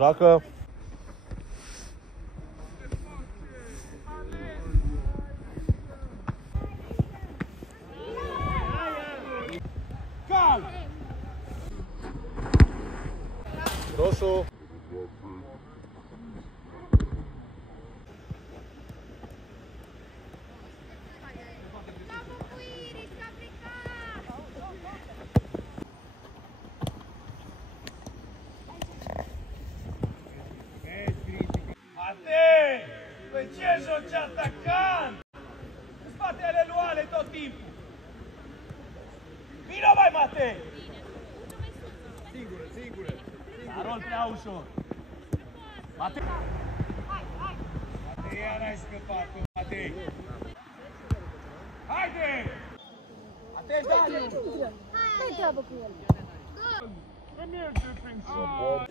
Joacă. Roșu. Matei! Păi ce joci atacant? În spatele lui Ale tot timpul. Vino mai, Matei! Singură. Arol prea ușor. Matei! Matei, iar ai scăpat, Matei! Haide! Matei, Daniel! Hai treabă cu el. Premier Defensiv.